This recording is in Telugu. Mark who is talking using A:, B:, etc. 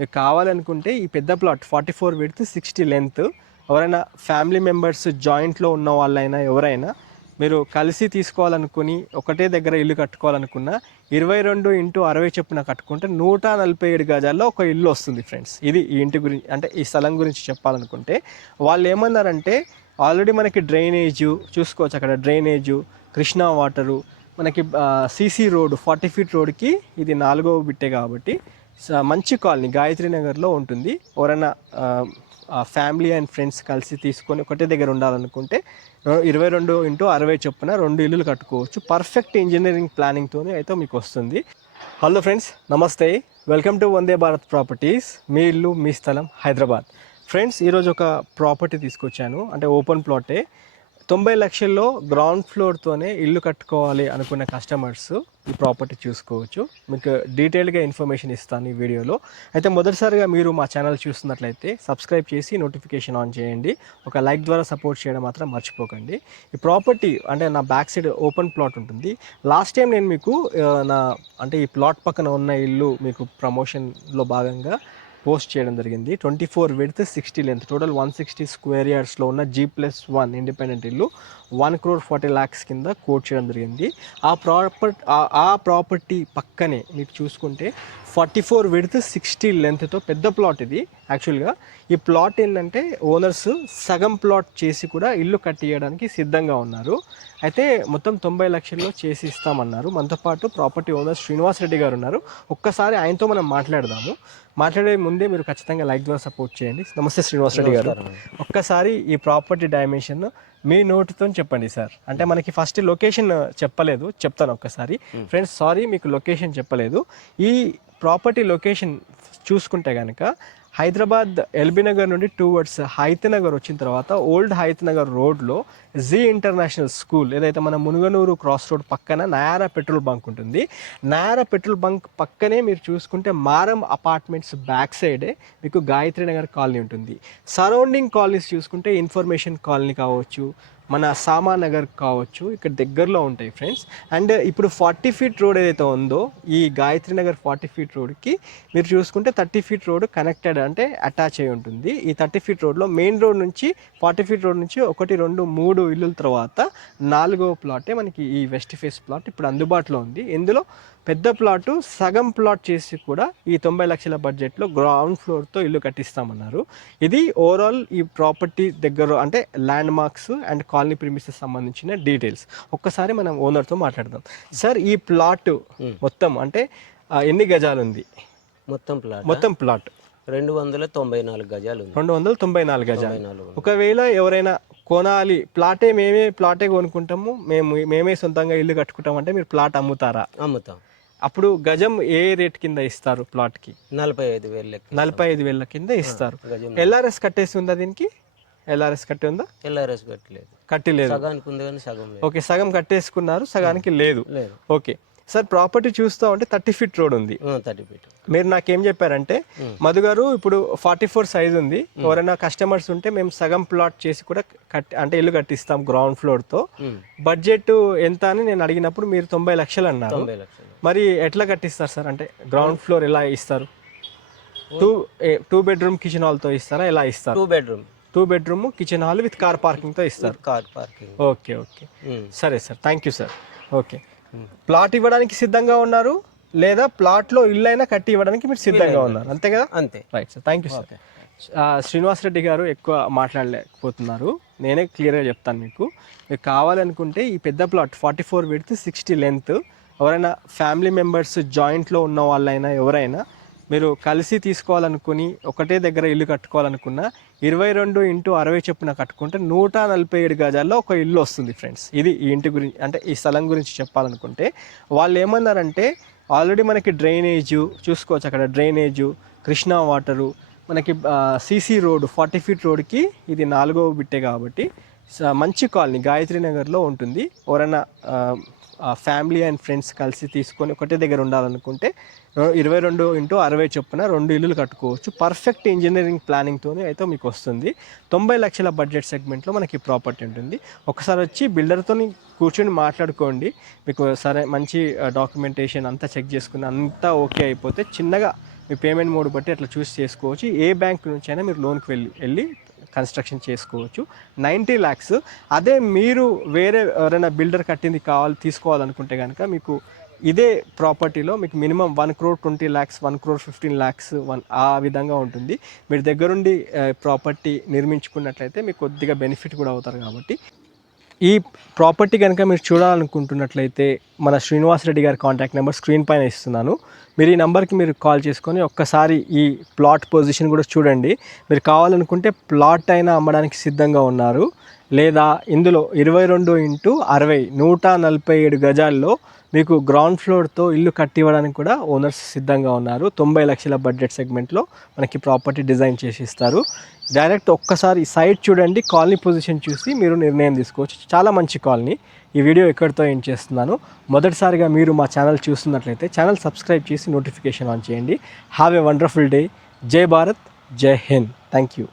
A: మీకు కావాలనుకుంటే ఈ పెద్ద plot forty four width sixty length ఎవరైనా ఫ్యామిలీ మెంబర్స్ జాయింట్లో ఉన్న వాళ్ళైనా ఎవరైనా మీరు కలిసి తీసుకోవాలనుకుని ఒకటే దగ్గర ఇల్లు కట్టుకోవాలనుకున్న ఇరవై రెండు ఇంటూ అరవై చొప్పున కట్టుకుంటే నూట నలభై ఏడు గజాల్లో ఒక ఇల్లు వస్తుంది ఫ్రెండ్స్. ఇది ఈ ఇంటి గురించి అంటే ఈ స్థలం గురించి చెప్పాలనుకుంటే వాళ్ళు ఏమన్నారంటే ఆల్రెడీ మనకి డ్రైనేజు చూసుకోవచ్చు అక్కడ డ్రైనేజు కృష్ణా వాటరు మనకి సీసీ రోడ్ ఫార్టీ ఫీట్ రోడ్కి ఇది నాలుగో బిట్టే కాబట్టి మంచి కాలనీ గాయత్రి నగర్లో ఉంటుంది. ఎవరైనా ఫ్యామిలీ అండ్ ఫ్రెండ్స్ కలిసి తీసుకొని ఒకటే దగ్గర ఉండాలనుకుంటే ఇరవై రెండు ఇంటూ అరవై చొప్పున రెండు ఇల్లులు కట్టుకోవచ్చు. పర్ఫెక్ట్ ఇంజనీరింగ్ ప్లానింగ్తో అయితే మీకు వస్తుంది. హలో ఫ్రెండ్స్ నమస్తే. Welcome to Vande Bharat properties. మీ ఇల్లు మీ స్థలం హైదరాబాద్. ఫ్రెండ్స్ ఈరోజు ఒక ప్రాపర్టీ తీసుకొచ్చాను. అంటే ఓపెన్ ప్లాటే. తొంభై లక్షల్లో గ్రౌండ్ ఫ్లోర్తోనే ఇల్లు కట్టుకోవాలి అనుకున్న కస్టమర్స్ ఈ ప్రాపర్టీ చూసుకోవచ్చు. మీకు డీటెయిల్గా ఇన్ఫర్మేషన్ ఇస్తాను ఈ వీడియోలో. అయితే మొదటిసారిగా మీరు మా ఛానల్ చూస్తున్నట్లయితే సబ్స్క్రైబ్ చేసి నోటిఫికేషన్ ఆన్ చేయండి. ఒక లైక్ ద్వారా సపోర్ట్ చేయడం మాత్రం మర్చిపోకండి. ఈ ప్రాపర్టీ అంటే నా బ్యాక్ సైడ్ ఓపెన్ ప్లాట్ ఉంటుంది. లాస్ట్ టైం నేను మీకు నా అంటే ఈ ప్లాట్ పక్కన ఉన్న ఇల్లు మీకు ప్రమోషన్లో భాగంగా పోస్ట్ చేయడం జరిగింది. Twenty four width sixty length total one sixty square యార్డ్స్లో ఉన్న జీ ప్లస్ వన్ ఇండిపెండెంట్ ఇల్లు. వన్ క్రోర్ ఫార్టీ ల్యాక్స్ కింద కోట్ చేయడం జరిగింది. ఆ ప్రాపర్టీ ఆ ప్రాపర్టీ పక్కనే మీకు చూసుకుంటే ఫార్టీ ఫోర్ విడ్త్ సిక్స్టీ లెంత్తో పెద్ద ప్లాట్ ఇది యాక్చువల్గా. ఈ ప్లాట్ ఏంటంటే ఓనర్స్ సగం ప్లాట్ చేసి కూడా ఇల్లు కట్టియడానికి సిద్ధంగా ఉన్నారు. అయితే మొత్తం తొంభై లక్షల్లో చేసి ఇస్తామన్నారు. మనతో పాటు ప్రాపర్టీ ఓనర్ శ్రీనివాస్ రెడ్డి గారు ఉన్నారు. ఒక్కసారి ఆయనతో మనం మాట్లాడదాము. మాట్లాడే ముందే మీరు ఖచ్చితంగా లైక్ ద్వారా సపోర్ట్ చేయండి. నమస్తే శ్రీనివాస్ రెడ్డి గారు. ఒక్కసారి ఈ ప్రాపర్టీ డైమెన్షన్ మీ నోటితో చెప్పండి సార్. అంటే మనకి ఫస్ట్ లొకేషన్ చెప్పలేదు చెప్తాను ఒక్కసారి. ఫ్రెండ్స్ సారీ మీకు లొకేషన్ చెప్పలేదు. ఈ ప్రాపర్టీ లొకేషన్ చూసుకుంటే కనుక హైదరాబాద్ ఎల్బీ నగర్ నుండి టువర్డ్స్ హైత్ నగర్ వచ్చిన తర్వాత ఓల్డ్ హైత్ నగర్ రోడ్లో జీ ఇంటర్నేషనల్ స్కూల్ ఏదైతే మన మునుగనూరు క్రాస్ రోడ్ పక్కన నయారా పెట్రోల్ బంక్ ఉంటుంది నయారా పెట్రోల్ బంక్ పక్కనే మీరు చూసుకుంటే మారం అపార్ట్మెంట్స్ బ్యాక్ సైడే మీకు గాయత్రి నగర్ కాలనీ ఉంటుంది. సరౌండింగ్ కాలనీస్ చూసుకుంటే ఇన్ఫర్మేషన్ కాలనీ కావచ్చు మన సామా నగర్ కావచ్చు ఇక్కడ దగ్గరలో ఉంటాయి ఫ్రెండ్స్ అండ్ ఇప్పుడు ఫార్టీ ఫీట్ రోడ్ ఏదైతే ఉందో ఈ గాయత్రి నగర్ ఫార్టీ ఫీట్ రోడ్కి మీరు చూసుకుంటే థర్టీ ఫీట్ రోడ్ కనెక్టెడ్ అంటే అటాచ్ అయి ఉంటుంది. ఈ థర్టీ ఫీట్ రోడ్లో మెయిన్ రోడ్ నుంచి ఫార్టీ ఫీట్ రోడ్ నుంచి ఒకటి రెండు మూడు ఇల్లుల తర్వాత నాలుగో ప్లాటే మనకి ఈ వెస్ట్ ఫేస్ ప్లాట్ ఇప్పుడు అందుబాటులో ఉంది. ఇందులో పెద్ద ప్లాటు సగం ప్లాట్ చేసి కూడా ఈ తొంభై లక్షల బడ్జెట్లో గ్రౌండ్ ఫ్లోర్తో ఇల్లు కట్టిస్తామన్నారు. ఇది ఓవరాల్ ఈ ప్రాపర్టీ దగ్గర అంటే landmarks and colony premises సంబంధించిన డీటెయిల్స్ ఒక్కసారి మనం ఓనర్తో మాట్లాడదాం. సార్ ఈ ప్లాట్ మొత్తం అంటే ఎన్ని గజాలు ఉంది
B: మొత్తం ప్లాట్
A: మొత్తం ప్లాట్
B: రెండు వందల తొంభై నాలుగు గజాలు
A: రెండు వందల తొంభై నాలుగు గజాలు. ఒకవేళ ఎవరైనా కొనాలి ప్లాటే మేమే ప్లాటే కొనుక్కుంటాము మేము మేమే సొంతంగా ఇల్లు కట్టుకుంటాం అంటే మీరు ప్లాట్ అమ్ముతారా?
B: అమ్ముతాం.
A: అప్పుడు గజం ఏ రేట్ కింద ఇస్తారు ప్లాట్కి
B: నలభై ఐదు వేలు
A: నలభై ఐదు వేల కింద ఇస్తారు. ఎల్ఆర్ఎస్ కట్టేసి ఉందా దీనికి? ఎల్ఆర్ఎస్ కట్టి ఉందా?
B: ఎల్ఆర్ఎస్ కట్టలేదు.
A: కట్టి లేదు
B: సగానికి ఉంది కానీ సగం లేదు.
A: ఓకే సగం కట్టేసుకున్నారు సగానికి లేదు. ఓకే. సార్ ప్రాపర్టీ చూస్తా ఉంటే థర్టీ ఫీట్ రోడ్ ఉంది.
B: Thirty feet.
A: మీరు నాకేం చెప్పారంటే మధు గారు ఇప్పుడు ఫార్టీ ఫోర్ సైజ్ ఉంది. ఎవరైనా కస్టమర్స్ ఉంటే మేము సగం ప్లాట్ చేసి కూడా కట్టి అంటే ఇల్లు కట్టిస్తాం గ్రౌండ్ ఫ్లోర్తో. బడ్జెట్ ఎంత అని నేను అడిగినప్పుడు మీరు తొంభై లక్షలు అన్నారు. మరి ఎట్లా కట్టిస్తారు సార్? అంటే గ్రౌండ్ ఫ్లోర్ ఎలా ఇస్తారు? టూ టూ బెడ్రూమ్ కిచెన్ హాల్తో ఇస్తారా? ఎలా ఇస్తారు?
B: Two bedroom
A: two bedroom kitchen hall with car పార్కింగ్తో ఇస్తారు.
B: కార్ పార్కింగ్
A: ఓకే ఓకే సరే sir thank you sir okay plot ఇవ్వడానికి సిద్ధంగా ఉన్నారు లేదా ప్లాట్లో ఇల్లు అయినా కట్టి ఇవ్వడానికి మీరు సిద్ధంగా ఉన్నారు? అంతే కదా?
B: అంతే.
A: Right sir thank you sir Srinivas Reddy గారు ఎక్కువ మాట్లాడలేకపోతున్నారు. నేనే క్లియర్గా చెప్తాను మీకు. మీకు కావాలనుకుంటే ఈ పెద్ద plot forty four width sixty length ఎవరైనా ఫ్యామిలీ మెంబర్స్ జాయింట్లో ఉన్న వాళ్ళైనా ఎవరైనా మీరు కలిసి తీసుకోవాలనుకుని ఒకటే దగ్గర ఇల్లు కట్టుకోవాలనుకున్న ఇరవై రెండు ఇంటూ అరవై చొప్పున కట్టుకుంటే నూట నలభై ఏడు గజాల్లో ఒక ఇల్లు వస్తుంది ఫ్రెండ్స్. ఇది ఈ ఇంటి గురించి అంటే ఈ స్థలం గురించి చెప్పాలనుకుంటే వాళ్ళు ఏమన్నారంటే ఆల్రెడీ మనకి డ్రైనేజు చూసుకోవచ్చు అక్కడ డ్రైనేజు కృష్ణా వాటరు మనకి సీసీ రోడ్ ఫార్టీ ఫీట్ రోడ్కి ఇది నాలుగో బిట్టే కాబట్టి స- మంచి కాలనీ గాయత్రి నగర్లో ఉంటుంది. ఎవరైనా ఫ్యామిలీ అండ్ ఫ్రెండ్స్ కలిసి తీసుకొని ఒకటే దగ్గర ఉండాలనుకుంటే ఇరవై రెండు ఇంటూ అరవై చొప్పున రెండు ఇల్లులు కట్టుకోవచ్చు. పర్ఫెక్ట్ ఇంజనీరింగ్ ప్లానింగ్తో అయితే మీకు వస్తుంది. తొంభై లక్షల బడ్జెట్ సెగ్మెంట్లో మనకి ప్రాపర్టీ ఉంటుంది. ఒకసారి వచ్చి బిల్డర్తో కూర్చొని మాట్లాడుకోండి. మీకు సరే మంచి డాక్యుమెంటేషన్ అంతా చెక్ చేసుకుని అంతా ఓకే అయిపోతే చిన్నగా మీ పేమెంట్ మోడ్ బట్టి అట్లా చూస్ చేసుకోవచ్చు. ఏ బ్యాంక్ నుంచి అయినా మీరు లోన్కి వెళ్ళి వెళ్ళి కన్స్ట్రక్షన్ చేసుకోవచ్చు. నైంటీ ల్యాక్స్ అదే మీరు వేరే ఎవరైనా బిల్డర్ కట్టింది కావాలి తీసుకోవాలనుకుంటే కనుక మీకు ఇదే ప్రాపర్టీలో మీకు minimum one crore twenty lakhs one crore fifteen lakhs one ఆ విధంగా ఉంటుంది. మీరు దగ్గరుండి ప్రాపర్టీ నిర్మించుకున్నట్లయితే మీకు కొద్దిగా బెనిఫిట్ కూడా అవుతారు కాబట్టి. ఈ ప్రాపర్టీ కనుక మీరు చూడాలనుకుంటున్నట్లయితే మన శ్రీనివాస్ రెడ్డి గారి కాంటాక్ట్ నెంబర్ స్క్రీన్ పైన ఇస్తున్నాను. మీరు ఈ నెంబర్కి మీరు కాల్ చేసుకొని ఒక్కసారి ఈ ప్లాట్ పొజిషన్ కూడా చూడండి. మీరు కావాలనుకుంటే ప్లాట్ అయినా అమ్మడానికి సిద్ధంగా ఉన్నారు. లేదా ఇందులో ఇరవై రెండు ఇంటూ అరవై నూట నలభై ఏడు గజాల్లో మీకు గ్రౌండ్ ఫ్లోర్తో ఇల్లు కట్టివ్వడానికి కూడా ఓనర్స్ సిద్ధంగా ఉన్నారు. తొంభై లక్షల బడ్జెట్ సెగ్మెంట్లో మనకి ప్రాపర్టీ డిజైన్ చేసి ఇస్తారు. డైరెక్ట్ ఒక్కసారి సైట్ చూడండి కాలనీ పొజిషన్ చూసి మీరు నిర్ణయం తీసుకోవచ్చు. చాలా మంచి కాలనీ ఈ వీడియో ఎక్కడితో ఏం చేస్తున్నాను? మొదటిసారిగా మీరు మా ఛానల్ చూస్తున్నట్లయితే ఛానల్ సబ్స్క్రైబ్ చేసి నోటిఫికేషన్ ఆన్ చేయండి. హ్యావ్ ఎ వండర్ఫుల్ డే జై భారత్ జై హింద్ థ్యాంక్ యూ